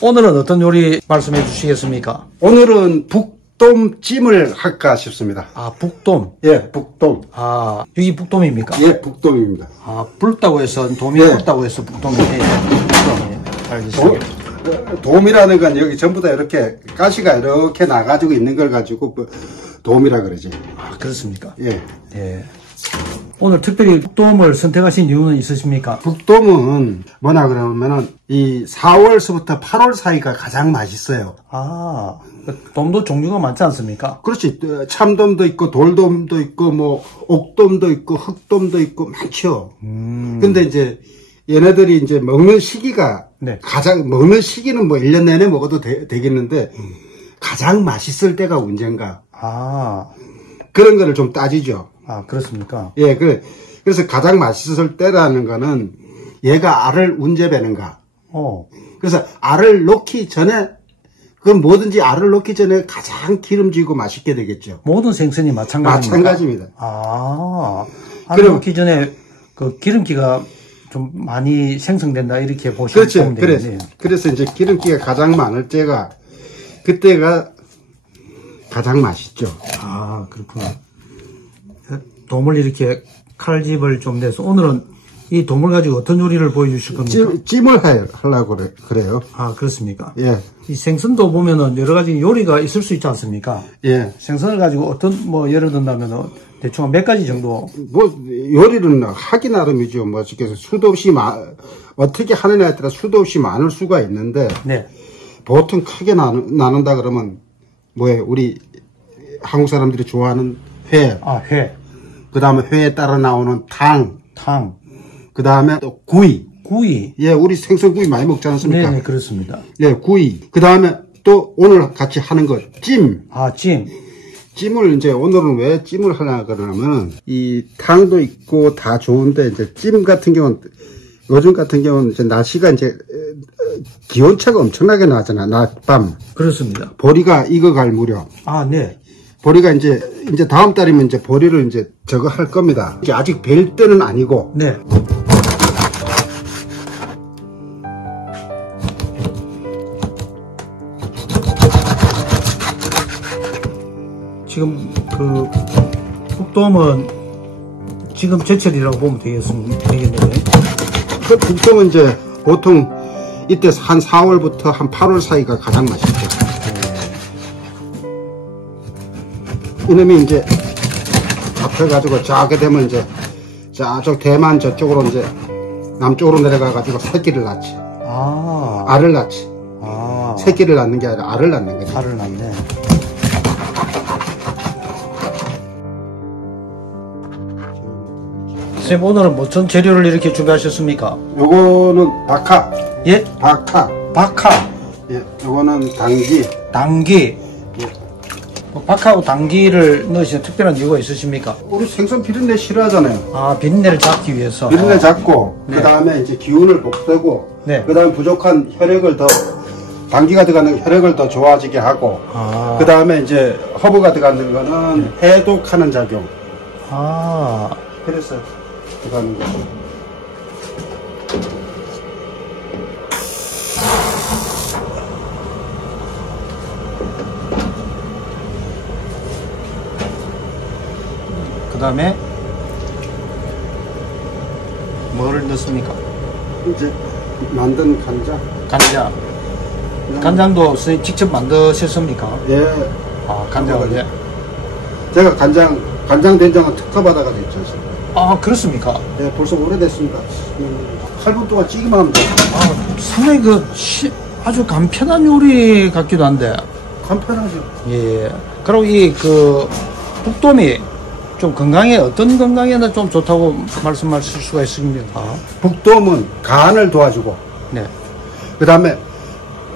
오늘은 어떤 요리 말씀해 주시겠습니까? 오늘은 북돔찜을 할까 싶습니다. 아, 북돔. 예, 북돔. 아, 여기 북돔입니까? 예, 북돔입니다. 아, 붉다고 해서, 돔이 예. 붉다고 해서 북돔이. 북돔이. 알겠습니다. 돔이라는 건 여기 전부 다 이렇게 가시가 이렇게 나가지고 있는 걸 가지고 돔이라 그러지. 아, 그렇습니까? 예. 예. 오늘 특별히 북돔을 선택하신 이유는 있으십니까? 북돔은 뭐냐 그러면은 이 4월서부터 8월 사이가 가장 맛있어요. 아, 돔도 종류가 많지 않습니까? 그렇지. 참돔도 있고 돌돔도 있고 뭐 옥돔도 있고 흑돔도 있고 많죠. 근데 이제 얘네들이 이제 먹는 시기가 네. 가장 먹는 시기는 뭐 1년 내내 먹어도 되겠는데 가장 맛있을 때가 언젠가. 아, 그런 거를 좀 따지죠. 아, 그렇습니까? 예, 그래서 가장 맛있을 때라는 거는 얘가 알을 언제 베는가. 그래서 알을 놓기 전에, 그건 뭐든지 알을 놓기 전에 가장 기름지고 맛있게 되겠죠. 모든 생선이 마찬가지입니까? 마찬가지입니다. 아, 알을 놓기 전에 그 기름기가 좀 많이 생성된다, 이렇게 보시면 그렇죠. 되겠네요. 그래서 이제 기름기가 가장 많을 때가, 그때가 가장 맛있죠. 아, 그렇구나. 돔을 이렇게 칼집을 좀 내서 오늘은 이 돔을 가지고 어떤 요리를 보여주실 겁니까? 찜을 하려고 그래요. 아, 그렇습니까? 예. 이 생선도 보면은 여러 가지 요리가 있을 수 있지 않습니까? 예. 생선을 가지고 어떤, 뭐, 예를 든다면은 대충 몇 가지 정도. 뭐, 요리는 하기 나름이죠. 뭐, 그래서 수도 없이 어떻게 하느냐에 따라 수도 없이 많을 수가 있는데. 네. 보통 크게 나눈다 그러면, 뭐예요? 우리 한국 사람들이 좋아하는 회. 아, 회. 그 다음에 회에 따라 나오는 탕. 그 다음에 또 구이. 예, 우리 생선구이 많이 먹지 않습니까? 네네, 그렇습니다. 예, 구이. 그 다음에 또 오늘 같이 하는 거, 찜. 아, 찜. 찜을 이제 오늘은 왜 찜을 하냐 그러냐면은 이 탕도 있고 다 좋은데 이제 찜 같은 경우는 요즘 같은 경우는 이제 날씨가 이제 기온차가 엄청나게 나잖아. 낮밤. 그렇습니다. 보리가 익어갈 무렵. 아, 네. 보리가 이제 다음 달이면 이제 보리를 이제 저거 할 겁니다. 이제 아직 벨 때는 아니고. 네. 지금 그 북돔은 지금 제철이라고 보면 되겠네요. 그 북돔은 이제 보통 이때 한 4월부터 한 8월 사이가 가장 맛있죠. 이놈이 이제 잡혀가지고 저게 되면 이제 저쪽 대만 저쪽으로 이제 남쪽으로 내려가가지고 새끼를 낳지. 아. 알을 낳지. 아. 새끼를 낳는 게 아니라 알을 낳는 거지. 알을 낳네. 선생님, 오늘은 어떤 재료를 이렇게 준비하셨습니까? 요거는 박하. 예? 박하. 예, 요거는 당기. 박하고 당기를 넣으시는 특별한 이유가 있으십니까? 우리 생선 비린내 싫어하잖아요. 아, 비린내를 잡기 위해서. 비린내 잡고, 네. 그 다음에 이제 기운을 복되고, 네. 그 다음에 부족한 혈액을 당기가 들어가는 혈액을 더 좋아지게 하고, 아. 그 다음에 이제 허브가 들어가는 거는 해독하는 작용. 아. 그래서 들어가는 거죠. 그 다음에 뭐를 넣습니까? 이제 만든 간장. 간장도 선생님 직접 만드셨습니까? 예. 아, 간장을, 예. 제가 간장 된장은 특허받아가지고 있지 않습니까? 아, 그렇습니까? 예, 벌써 오래됐습니다. 8분 동안 찌기만 하면 돼요. 아, 상당히 아주 간편한 요리 같기도 한데. 간편하죠. 예. 그리고 북돔이 좀 어떤 건강에는 좀 좋다고 말씀하실 수가 있습니다. 북돔은 간을 도와주고, 네. 그 다음에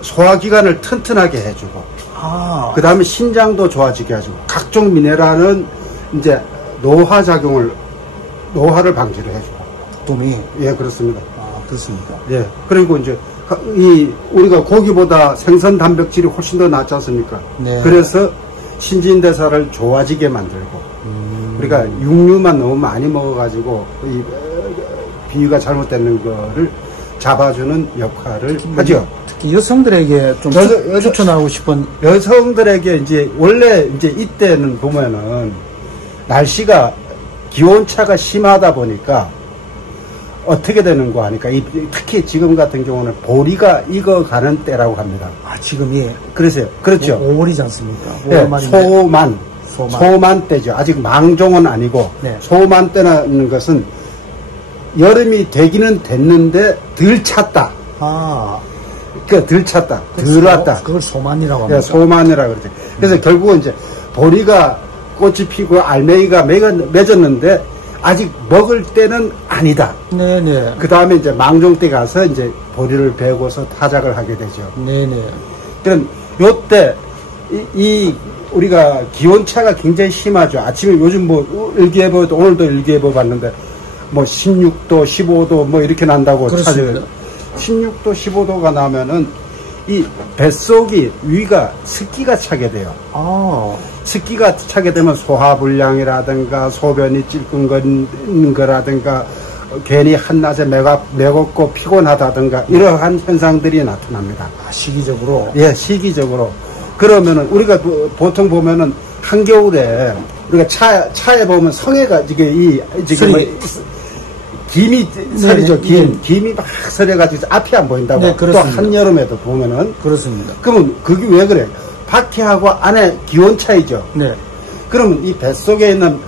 소화기관을 튼튼하게 해주고, 아. 그 다음에 신장도 좋아지게 해주고, 각종 미네랄은 이제 노화를 방지를 해주고. 북돔이. 예, 그렇습니다. 아, 그렇습니까? 예. 그리고 이제 우리가 고기보다 생선 단백질이 훨씬 더 낫지 않습니까? 네. 그래서 신진대사를 좋아지게 만들고, 우리가 육류만 너무 많이 먹어가지고 비위가 잘못되는 거를 잡아주는 역할을 하죠. 특히 여성들에게 좀 추천하고 싶은. 여성들에게 이제 원래 이제 이때는 보면은 날씨가 기온차가 심하다 보니까 어떻게 되는 거 하니까 특히 지금 같은 경우는 보리가 익어가는 때라고 합니다. 아, 지금이? 그러세요. 그렇죠. 5월이지 않습니까? 네, 소만 때죠. 아직 망종은 아니고, 네. 소만 때라는 것은 여름이 되기는 됐는데 덜 찼다. 아. 덜 찼다. 덜 왔다. 그걸 소만이라고 합니다. 네, 소만이라고 그러죠. 그래서 결국은 이제 보리가 꽃이 피고 알맹이가 맺었는데 아직 먹을 때는 아니다. 네네. 그 다음에 이제 망종 때 가서 이제 보리를 베고서 타작을 하게 되죠. 네네. 그럼 요때 우리가 기온차가 굉장히 심하죠. 아침에 요즘 뭐 일기예보도 오늘도 일기예보 봤는데 뭐 16도, 15도 뭐 이렇게 난다고 그렇습니다. 16도, 15도가 나면은 이 뱃속이 위가 습기가 차게 돼요. 아. 습기가 차게 되면 소화불량이라든가 소변이 찔끔거리는 거라든가 괜히 한낮에 매겁고 피곤하다든가 이러한 현상들이 나타납니다. 아, 시기적으로? 예, 시기적으로. 그러면은 우리가 보통 보면은 한겨울에 우리가 차에 보면 성에가 지금 김이 서리죠. 김이 막 서려가지고 앞이 안 보인다고. 네, 또 한여름에도 보면은 그렇습니다. 그러면 그게 왜 그래? 밖에하고 안에 기온 차이죠. 네. 그러면 이 뱃속에 있는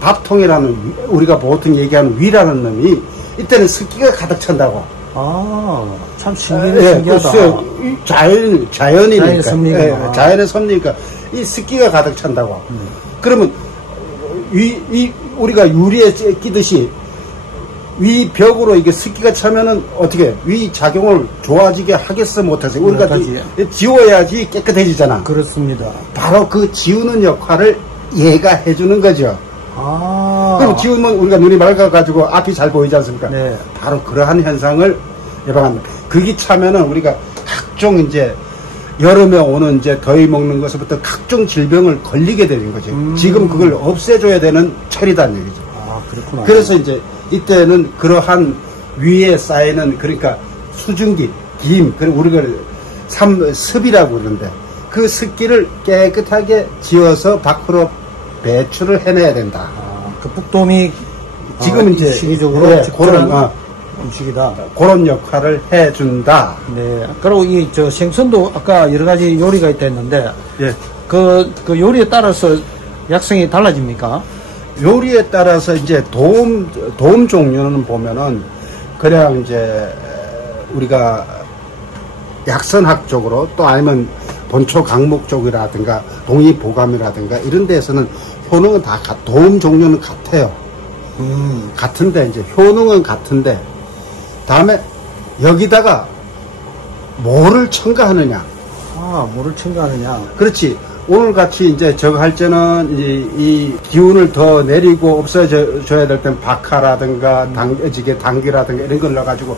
밥통이라는 우리가 보통 얘기하는 위라는 놈이 이때는 습기가 가득 찬다고. 아, 참 신기하다. 자연이니까. 섭리가. 자연의 섭리니까 이 습기가 가득 찬다고. 그러면 우리가 유리에 끼듯이 위 벽으로 이게 습기가 차면은 어떻게 위 작용을 좋아지게 하겠어 못하세요? 우리가 지워야지 깨끗해지잖아. 그렇습니다. 바로 그 지우는 역할을 얘가 해주는 거죠. 아. 그럼 지우면 우리가 눈이 맑아가지고 앞이 잘 보이지 않습니까? 네. 바로 그러한 현상을 예방합니다. 그게 차면은 우리가 각종 이제 여름에 오는 이제 더위 먹는 것부터 각종 질병을 걸리게 되는 거죠. 지금 그걸 없애줘야 되는 철이다는 얘기죠. 아, 그렇구나. 그래서 이제 이때는 그러한 위에 쌓이는 그러니까 수증기, 김, 그리고 우리가 습이라고 그러는데 그 습기를 깨끗하게 지워서 밖으로 배출을 해내야 된다. 아, 그 북돔이 지금 이제 시기적으로 그런 음식이다. 그런 역할을 해준다. 네. 그리고 생선도 아까 여러 가지 요리가 있다 했는데, 예. 그 요리에 따라서 약성이 달라집니까? 요리에 따라서 이제 도움 종류는 보면은 그냥 이제 우리가 약선학적으로 또 아니면 본초 강목 쪽이라든가 동의보감이라든가 이런 데에서는 효능은 다 도움 종류는 같아요. 같은데 이제 효능은 같은데 다음에 여기다가 뭐를 첨가하느냐. 아, 뭐를 첨가하느냐. 그렇지. 오늘 같이 이제 저거 할 때는 이 기운을 더 내리고 없어져야 될 땐 박하라든가 당귀라든가 이런 걸 넣어가지고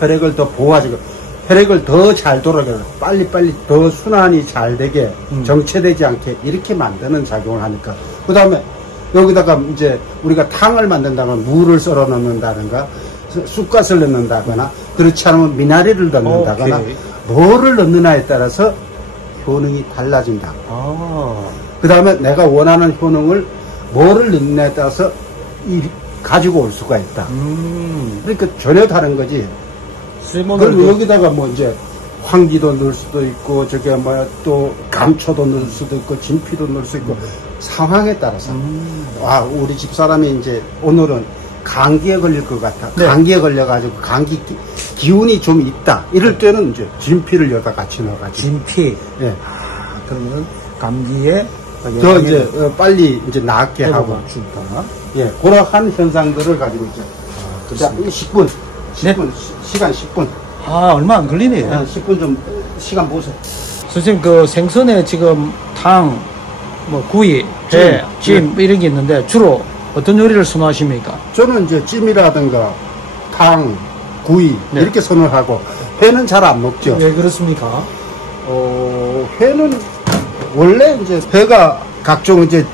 혈액을 더 보호하고 혈액을 더 잘 돌아가게 빨리빨리 더 순환이 잘 되게 정체되지 않게 이렇게 만드는 작용을 하니까 그 다음에 여기다가 이제 우리가 탕을 만든다면 물을 썰어 넣는다든가 쑥갓을 넣는다거나 그렇지 않으면 미나리를 넣는다거나 오케이. 뭐를 넣느냐에 따라서 효능이 달라진다. 아. 그 다음에 내가 원하는 효능을 뭐를 넣느냐에 따라서 가지고 올 수가 있다. 그러니까 전혀 다른 거지. 그리고 여기다가 뭐 이제 황기도 넣을 수도 있고 저게 뭐야 또 감초도 넣을 수도 있고 진피도 넣을 수 있고 상황에 따라서 우리 집사람이 이제 오늘은 감기에 걸릴 것 같아. 네. 감기에 걸려가지고 감기 기운이 좀 있다. 이럴 때는 이제 진피를 여기다 같이 넣어가지고. 진피. 예. 아, 그러면 감기에 더 이제 빨리 이제 낫게 하고. 준다. 예, 그러한 현상들을 가지고 있죠. 자, 10분. 네? 시간 10분. 아, 얼마 안 걸리네요. 10분 좀 시간 보세요. 선생님, 그 생선에 지금 탕, 뭐 구이, 회, 찜 이런 게 있는데 주로 어떤 요리를 선호하십니까? 저는 이제 찜이라든가 탕, 구이 이렇게 선호를 하고 회는 잘 안 먹죠. 왜 그렇습니까? 회는 원래 이제 회가 각종 이제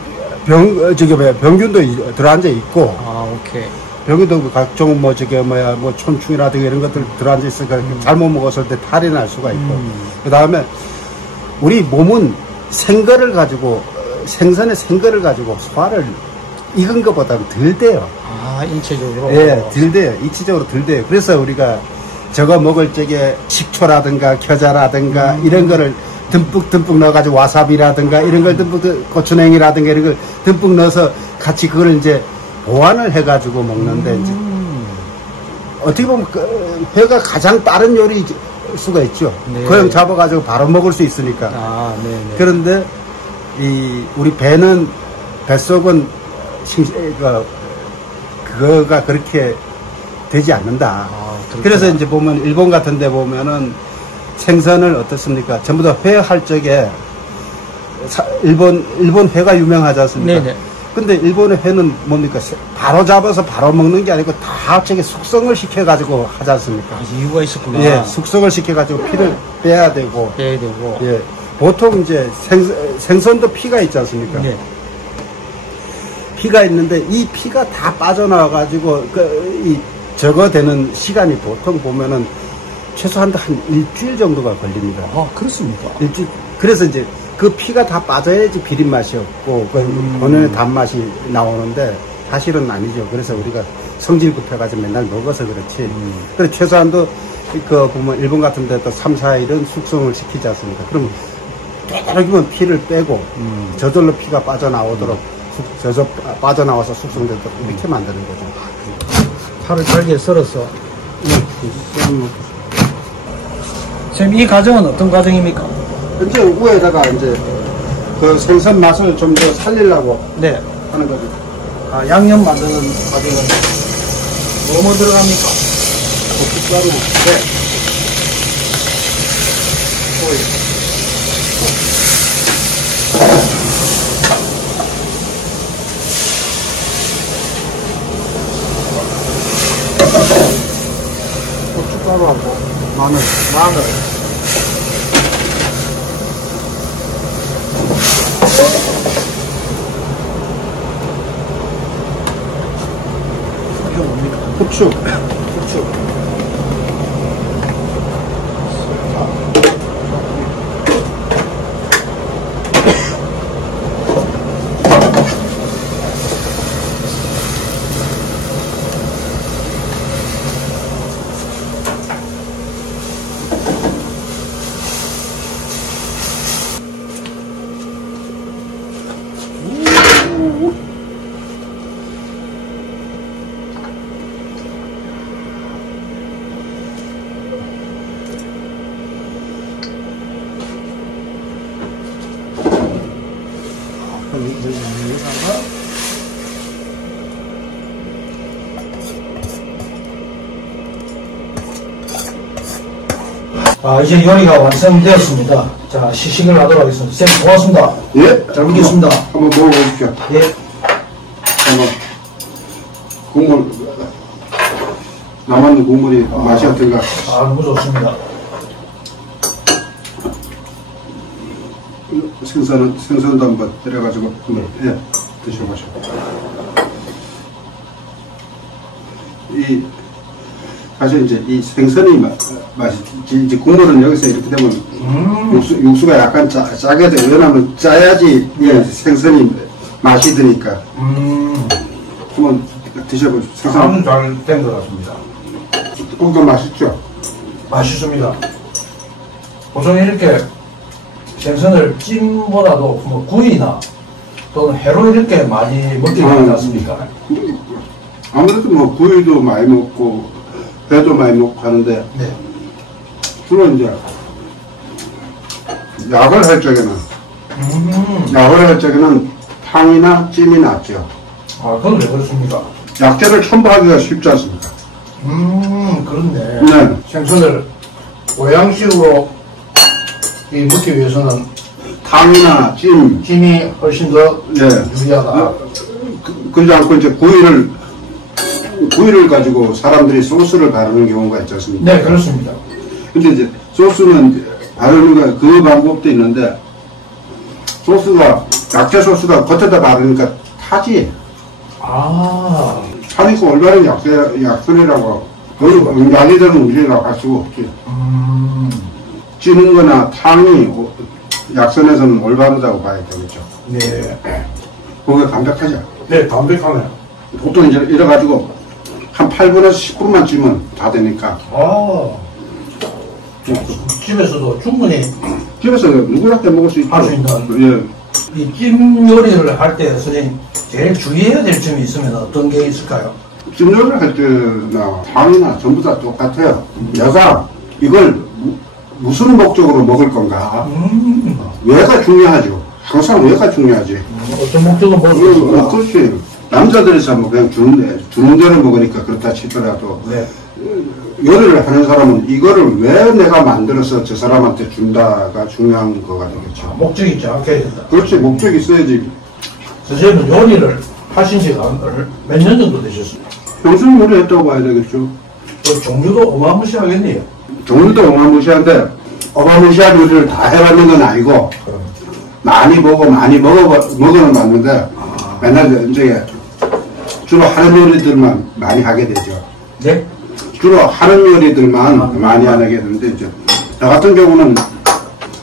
병균도 들어앉아 있고 아, 오케이. 병에도 각종 뭐 저게 뭐야 뭐 촌충이라든가 이런 것들 들어앉아 있으니까 잘못 먹었을 때 탈이 날 수가 있고 그 다음에 우리 몸은 생거를 가지고 생선의 생거를 가지고 소화를 익은 것보다는 덜 돼요. 아, 인체적으로? 예, 덜 돼요. 인체적으로 덜 돼요. 그래서 우리가 저거 먹을 적에 식초라든가 겨자라든가 이런 거를 듬뿍 넣어가지고 와사비라든가 이런 걸 듬뿍 고추냉이라든가 이런 걸 듬뿍 넣어서 같이 그걸 이제 보완을 해가지고 먹는데 이제 어떻게 보면 회가 가장 빠른 요리일 수가 있죠. 네. 그냥 잡아가지고 바로 먹을 수 있으니까. 아, 네네. 그런데 우리 뱃속은 그거가 그렇게 되지 않는다. 아, 그래서 이제 보면 일본 같은 데 보면은 생선을 어떻습니까? 전부 다 회 할 적에 일본 회가 유명하지 않습니까? 네네. 근데 일본의 회는 뭡니까? 바로 잡아서 바로 먹는 게 아니고 다 저게 숙성을 시켜가지고 하지 않습니까? 아, 이유가 있었구나. 예, 숙성을 시켜가지고 피를 빼야 되고. 빼야 되고. 예. 보통 이제 생선도 피가 있지 않습니까? 네. 피가 있는데 이 피가 다 빠져나와가지고 저거 되는 시간이 보통 보면은 최소한 한 일주일 정도가 걸립니다. 아, 그렇습니까? 일주일. 그래서 이제 그 피가 다 빠져야지 비린 맛이 없고 본연의 단맛이 나오는데 사실은 아니죠. 그래서 우리가 성질 급해가지고 맨날 먹어서 그렇지. 그래서 최소한도 그 보면 일본 같은 데도 3, 4일은 숙성을 시키지 않습니까? 그럼 되도록이면 피를 빼고 저절로 피가 빠져나오도록 빠져나와서 숙성되도록 이렇게 만드는 거죠. 파를 잘게 썰어서. 선생님, 이 과정은 어떤 과정입니까? 이제 위에다가 이제 그 생선 맛을 좀 더 살리려고 네. 하는 거죠. 아, 양념 만드는 과정은 뭐 들어갑니까? 고춧가루, 네. 고춧가루하고 마늘. 이게 뭡니까? 후추. 아, 이제 요리가 완성되었습니다. 자, 시식을 하도록 하겠습니다. 선생님, 고맙습니다. 예, 잘 먹겠습니다. 한번 먹어보십시오. 예. 한번 국물 남았는 국물이 맛이 어떤가? 아, 너무 좋습니다. 생선도 한번 때려가지고 한번 드셔보시고. 사실 이제 이 생선이 맛이 이제 국물은 여기서 이렇게 되면 육수가 약간 짜게 돼요. 왜냐하면 짜야지 생선이 맛이 드니까. 한번 드셔보십시오. 생선은 잘 된 것 같습니다. 국도 맛있죠? 맛있습니다. 보통 이렇게 생선을 찜보다도 뭐 구이나 또는 회로 이렇게 많이 먹지 않습니까? 아무래도 뭐 구이도 많이 먹고 회도 많이 먹고 하는데 네. 주로 이제 약을 할 적에는 탕이나 찜이 낫죠. 아, 그건 왜 그렇습니까? 약재를 첨부하기가 쉽지 않습니까? 그렇네. 네. 생선을 보양식으로 먹기 위해서는 탕이나 찜이 훨씬 더 유리하다. 그러지 않고 이제 구이를 가지고 사람들이 소스를 바르는 경우가 있지 않습니까? 네, 그렇습니다. 근데 이제 소스는 바르는 그 방법도 있는데 약재 소스가 겉에다 바르니까 타지. 산이고 올바른 약선이라고 자기들은 우리가 할 수가 없지. 찌는 거나 탕이 약선에서는 올바르다고 봐야 되겠죠. 네. 그게 담백하죠. 네, 담백하네요. 보통 이제 이래가지고 한 8분에서 10분만 찌면 다 되니까. 아. 집에서도 충분히 집에서 누구나 해 먹을 수 있죠. 할 수 있는. 예. 이 찜 요리를 할 때 선생님 제일 주의해야 될 점이 있으면 어떤 게 있을까요? 찜 요리를 할 때나 탕이나 전부 다 똑같아요. 내가 이걸 무슨 목적으로 먹을 건가? 왜가 중요하죠. 항상 왜가 중요하지. 어떤 목적으로 먹을 수 있을까? 그렇지. 남자들이서 뭐 그냥 주는 대로 먹으니까 그렇다 치더라도 네. 요리를 하는 사람은 이거를 왜 내가 만들어서 저 사람한테 준다가 중요한 거가 되겠죠. 목적이 정확해야 된다. 그렇지. 목적이 있어야지. 선생님은 요리를 하신 지가 몇 년 정도 되셨습니까? 평생 요리했다고 봐야 되겠죠. 그 종류도 어마무시하겠네요. 종류도 어마무시한데 어마무시한 요리를 다 해봤는 건 아니고 많이 보고 많이 먹어는 봤는데 맨날 이제 주로 하는 요리들만 많이 하게 되죠. 네? 주로 하는 요리들만 많이 안 하게 되는데 이제 나 같은 경우는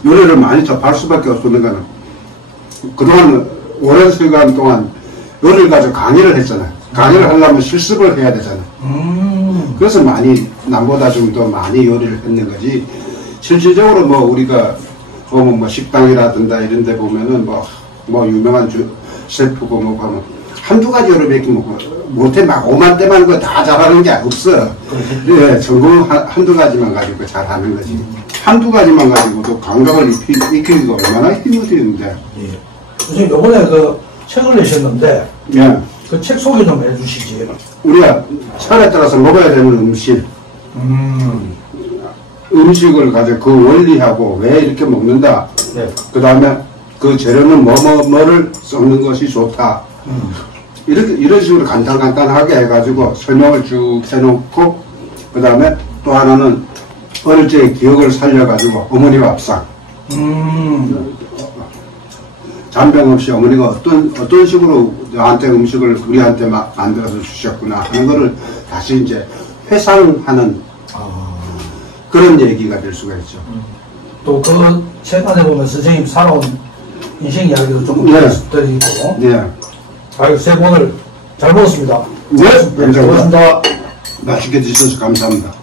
요리를 많이 접할 수밖에 없었는 거는 그동안 오랜 시간 동안 요리를 가지고 강의를 했잖아요. 강의를 하려면 실습을 해야 되잖아요. 그래서 많이 남보다 좀 더 많이 요리를 했는 거지. 실질적으로 뭐 우리가 보면 뭐 식당이라든가 이런 데 보면은 뭐 유명한 셰프고 뭐 하면 한두 가지 요리밖에 못해 막 오만때만 거 다 잘하는 게 없어. 예, 전공 한두 가지만 가지고 잘하는 거지. 한두 가지만 가지고도 감각을 익히기가 얼마나 힘들는데. 예. 선생님 요번에 그 책을 내셨는데 예. 그 책 소개 좀 해주시지. 우리가 철에 따라서 먹어야 되는 음식을 가지고 그 원리하고 왜 이렇게 먹는다. 네. 그 다음에 그 재료는 뭐를 섞는 것이 좋다. 이런 식으로 간단하게 해가지고 설명을 쭉 해놓고, 그 다음에 또 하나는 어릴 적의 기억을 살려가지고 어머니 밥상. 잔병 없이 어머니가 어떤 식으로 나한테 음식을 우리한테 만들어서 주셨구나 하는 거를 다시 이제 회상하는 그런 얘기가 될 수가 있죠. 또 그 책 안에 보면 선생님 살아온 인생 이야기도 조금 드리고. 네. 아유, 세 번을 잘 먹었습니다. 네, 감사합니다. 고맙습니다. 맛있게 드셔서 감사합니다.